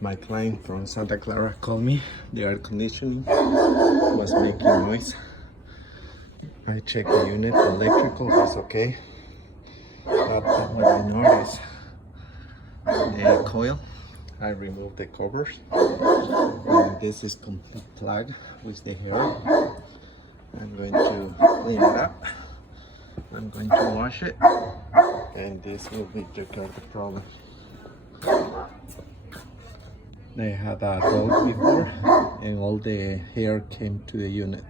My client from Santa Clara called me. The air conditioning was making noise. I checked the unit, the electrical was okay. But what I noticed, the coil, I removed the covers. And this is complete plug with the hair. I'm going to clean it up. I'm going to wash it. And this will be take care of the problem. They had a dog before and all the hair came to the unit.